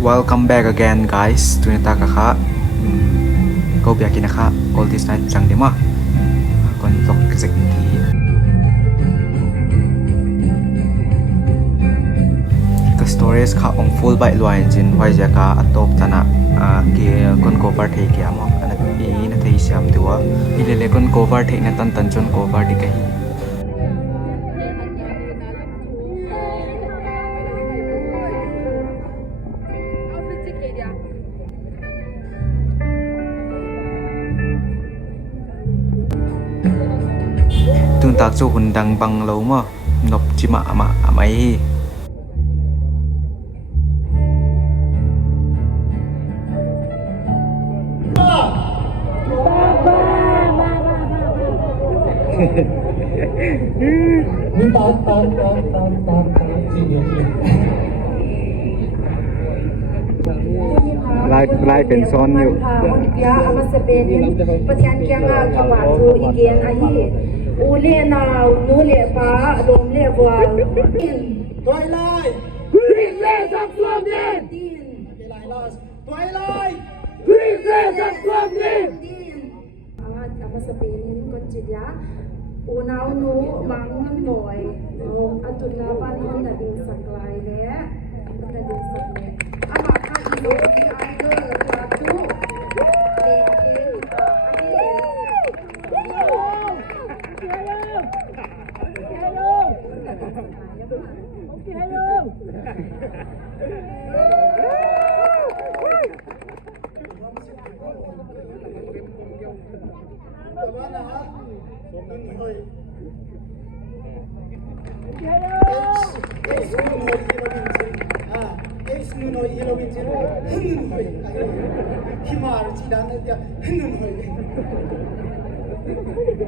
Welcome back again guys. Tunita kakak. Kau biakin kakak all this night jang di mah. Kon vlog kesek ti. Ka stories ka ong full by luain jin wai jaka atop tana ki kon cover thei kya mo anak i na thei siam duwa. Ilele kon cover thei na tan tan chon cover di kahi. Tung tak chu hun dang bang lo mo nop chima ama amai laiเป็นซ้อนอยู่ยาอามาสเปนินปะเทียนเกียงอาจังหวัดทูอีเกียนอาฮีอูเล่นาวนูเล่ป้าดมเล่บัวตัวไล่กรีกเล่สักตัวดินตัวไล่กรีกเล่สักตัวดินอามาสเปนินคนจิตยาอูนาวนูมังมันหน่อยอัตุลาปันมันนาดินสักลายแล้วนาดินสักเนี่ยอามาข้าอีโดดีไอเดอร์ตัวทูเล่เกม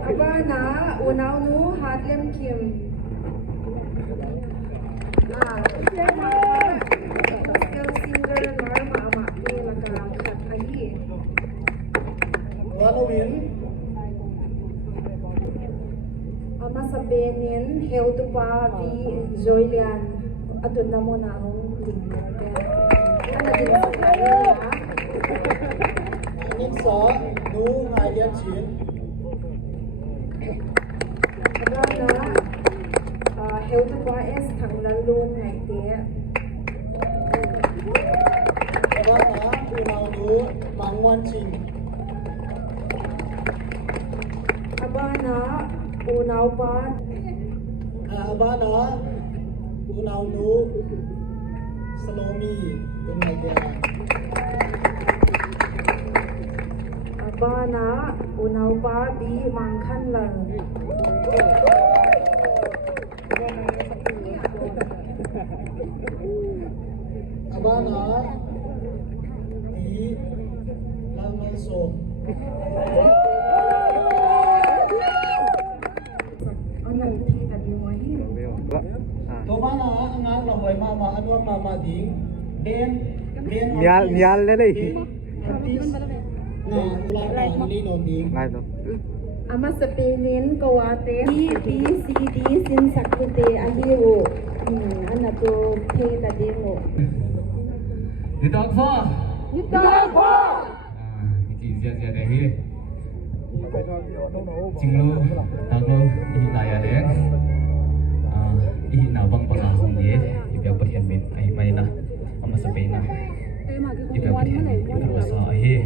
Abana, unaw nu hatlem kim. Gospel singer Norma ama ni lakakat ahi. Halloween. Ama sabenin heu tu pa vi Joylian adun na mo na ang ding. Ana din sa Nin sa nu ngai lian chin. Abana, heu tu pa es thang lan lun ngai te. Abana unaw nu mang wan chin. Abana, unaw pa. Abana unaw nu Salome dun ngai dia. Abana, unaw pa bi mangkhan lang. Abana di lamai so. Anak ti tadi mo hi. To bana angang la hoi mama anwang mama ding ben nyal le dei na la ni no ding lai to Ama sapenin kawate B C D sin sakute ahiwo. Ana to te tadi mo. Đi tao phơ. Chị riêng riêng này đi. Chính lu, tao lu, đi lại à đấy. Đi nào băng băng nào không nhé. Đi béo bật hiện mình, ai bay na, ama sampai na. Đi béo bật hiện mình, đi béo sao ai.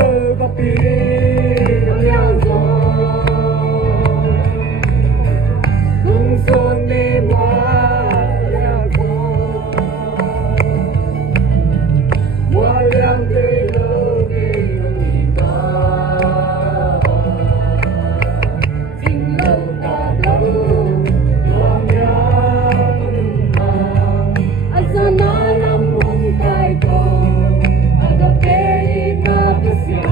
sơ và pi leo gió tung xuân đi hoa leo gió hoa leo tê lơ tê lơ ta xin lâu ta lâu lòng nhang asana lam mong kai ko agape ka pasya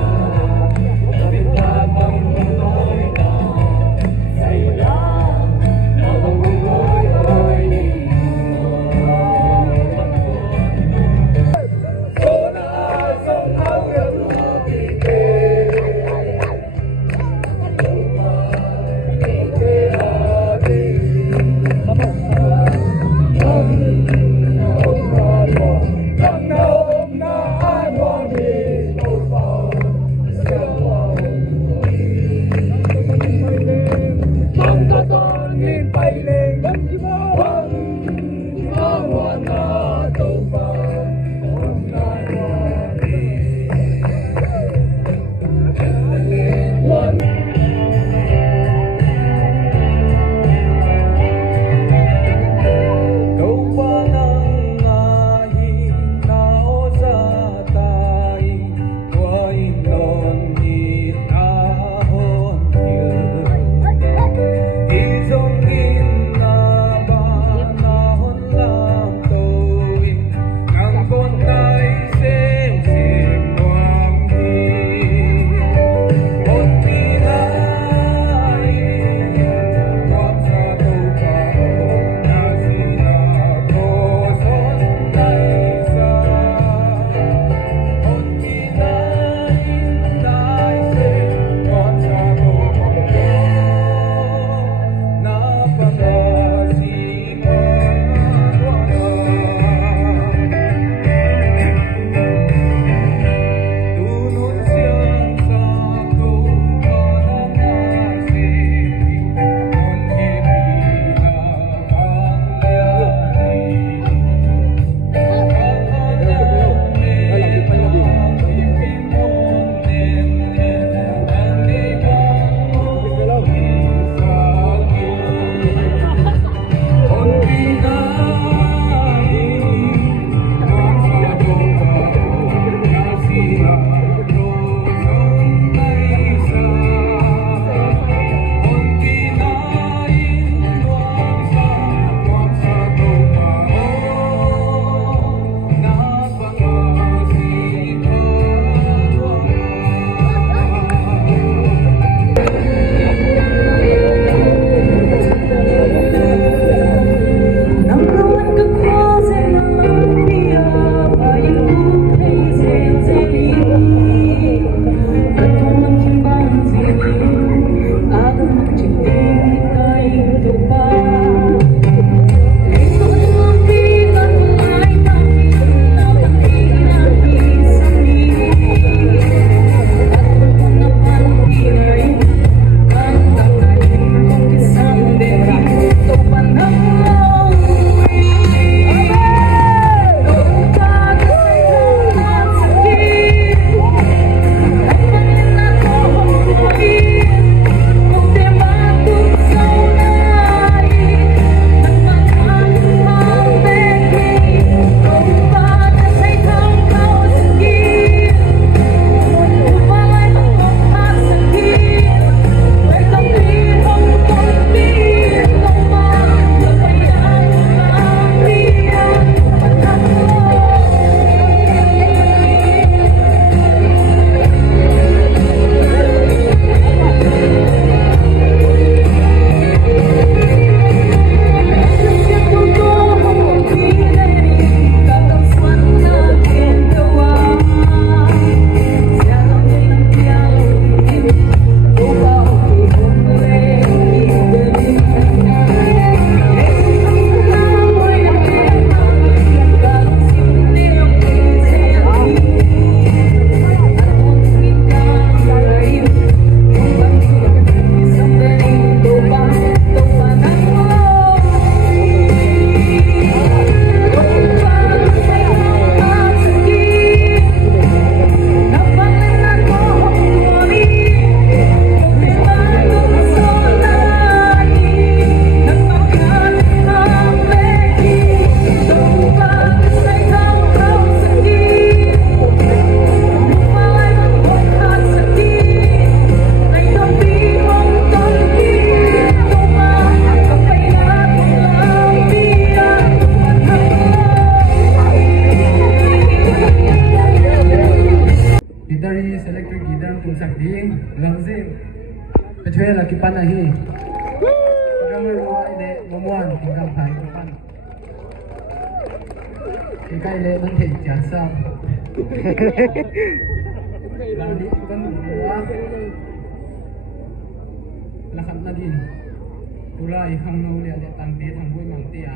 chặt đi làm gì phải thuê là cái pan này hi cái người ngoài để mua mua thì cầm phải cái pan cái lệ vẫn thể trả sao làm đi con mua là khăn là gì tôi lại hàng nô để tăng tiền hàng vui mảng tiền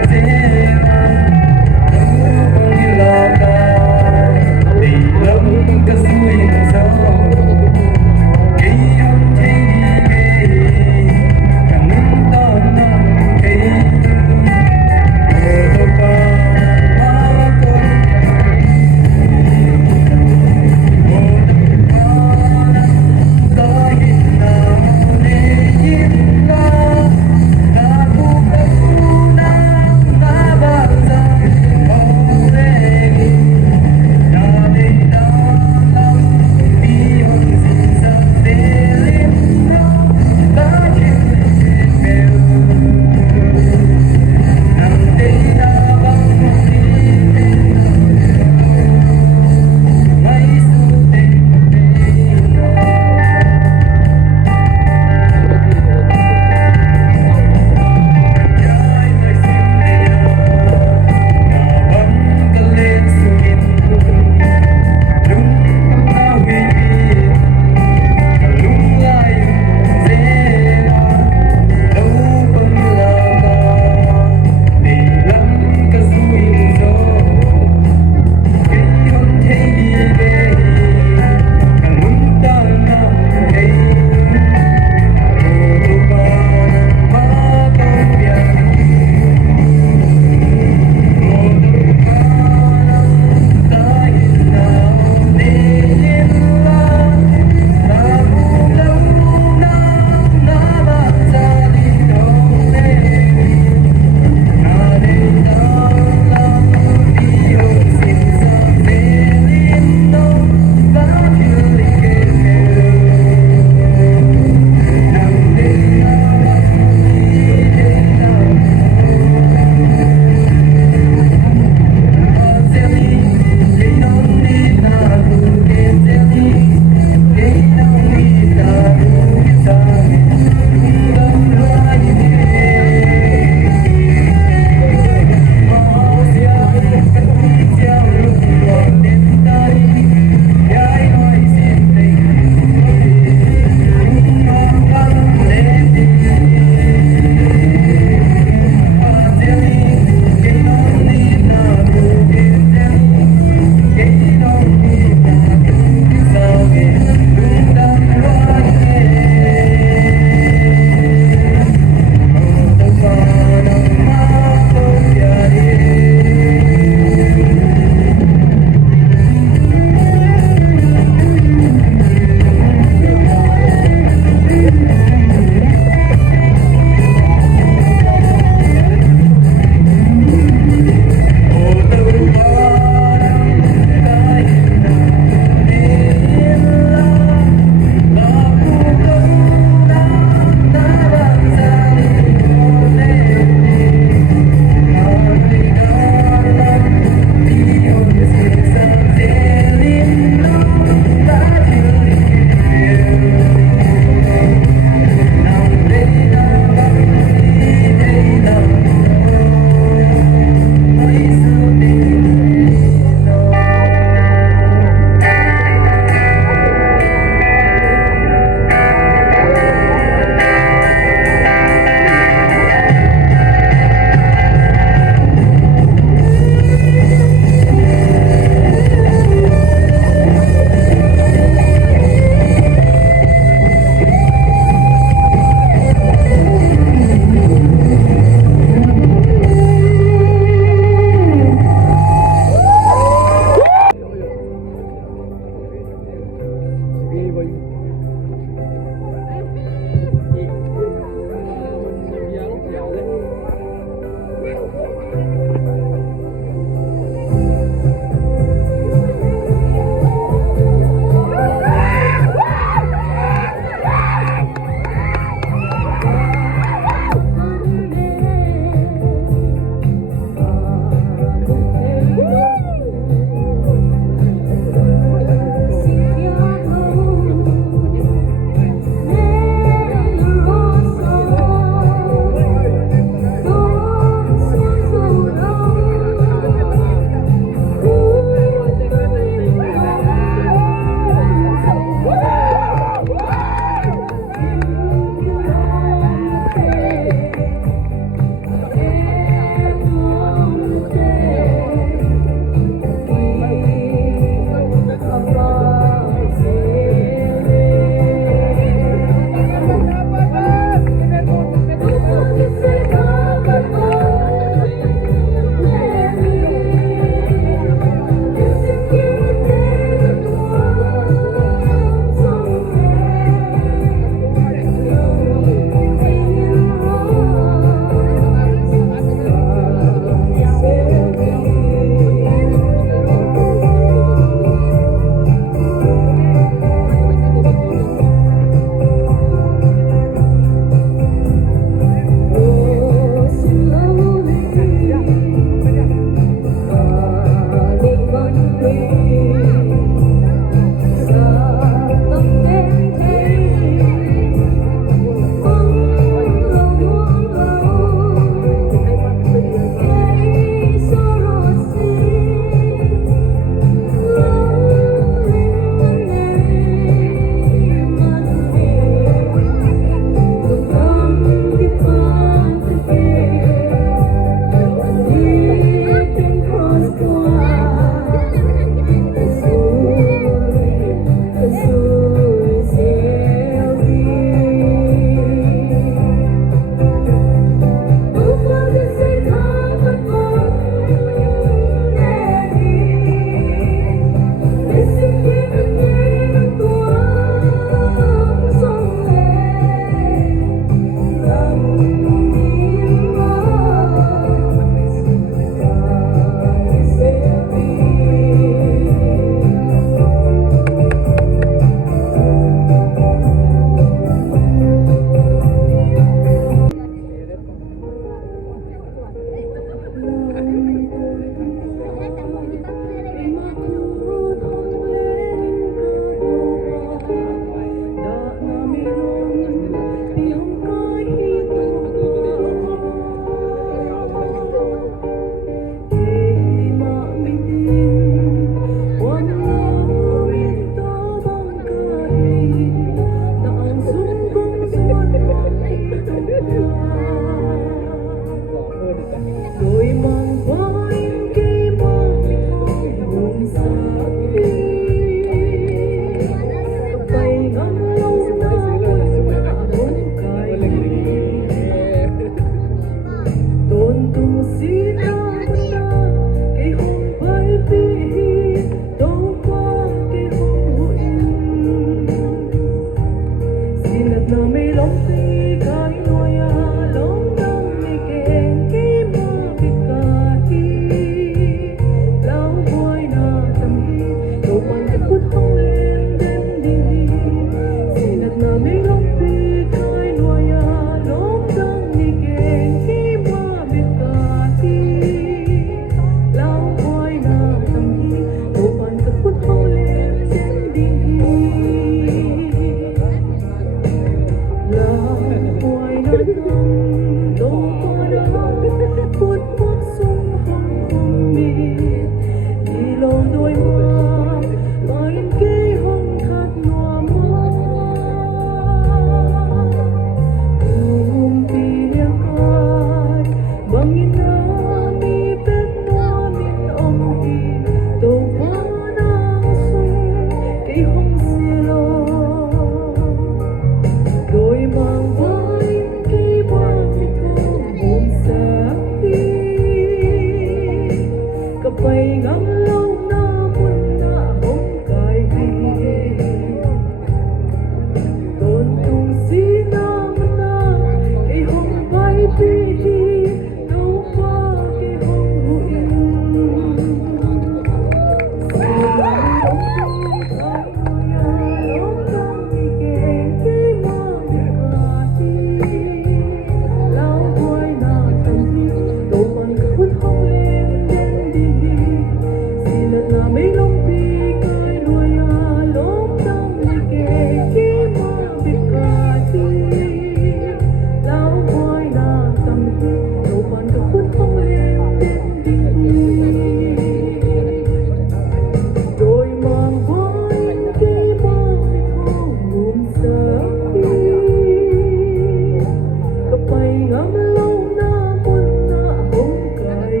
ngắm lâu na muốn na không cay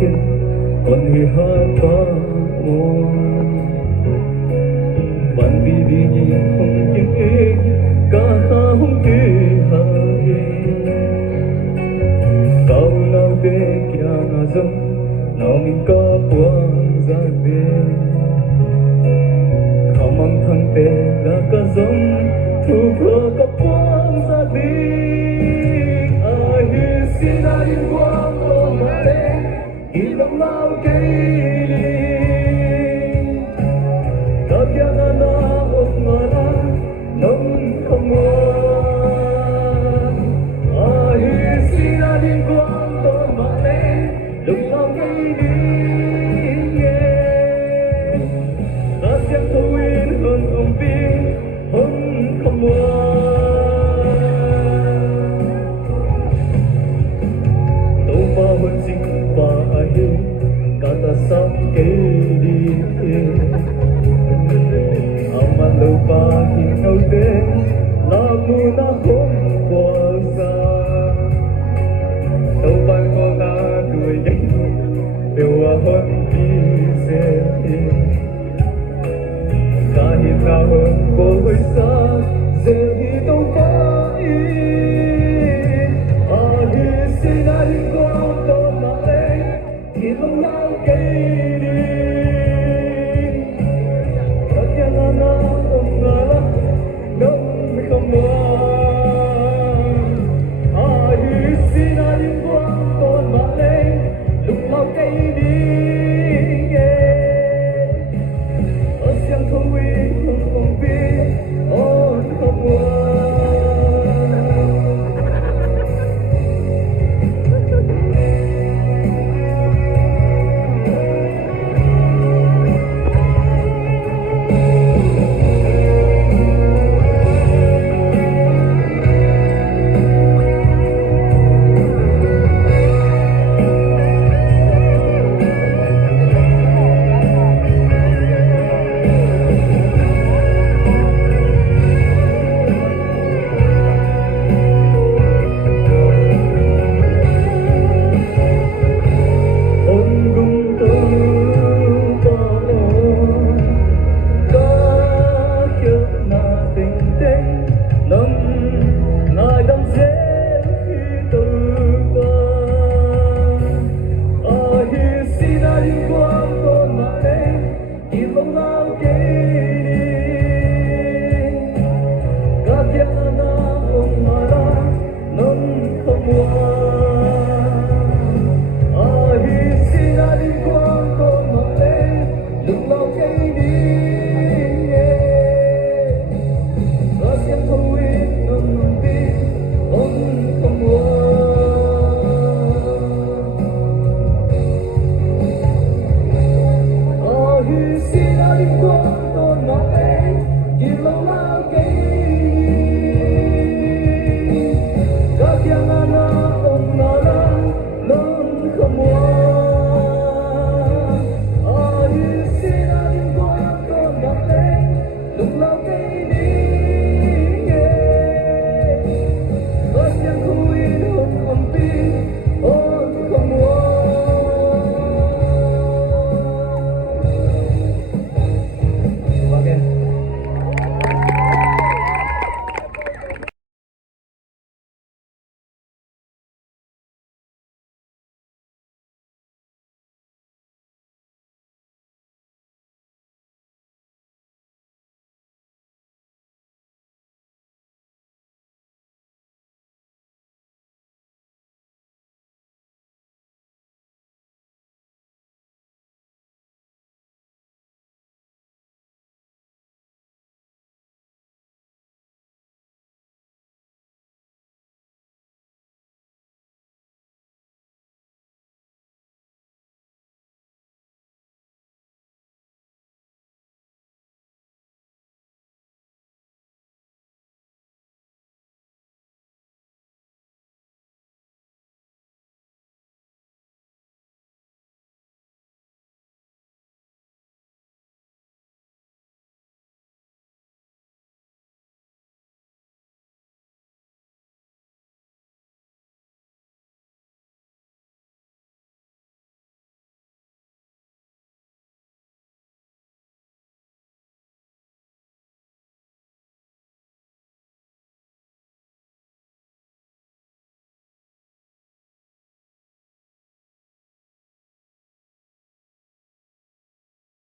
kia còn người hát ta bạn đi đi nhỉ không những ý cả không đi hai kau nào để kia ngã dâm nào mình có buông ra đêm không mang thằng tê là cả dâm thu thơ cả buông ra đi ai xin ai quang lo mà đêm ilang lao kay kaya na naot nga na ng kamuan ahit sinaling ko ang tomate lumaw kay lingin tasyang tuwin hon umpi hon kamuan tâu pa hon sing pa ahin kata sam kay lingin aman lupa hinaw din lamu na kong puasa taupan ko na tuyay tiwahon pisetin kahit na hon ko'y sa zehitong kain ahit sinahin ko ang tomate ilong na kainin kaya na naong ngala ng kamuan ahit sinahin ko ang tomate lumaw kainin asyang tuwing ng kumpi on kamuan Come on.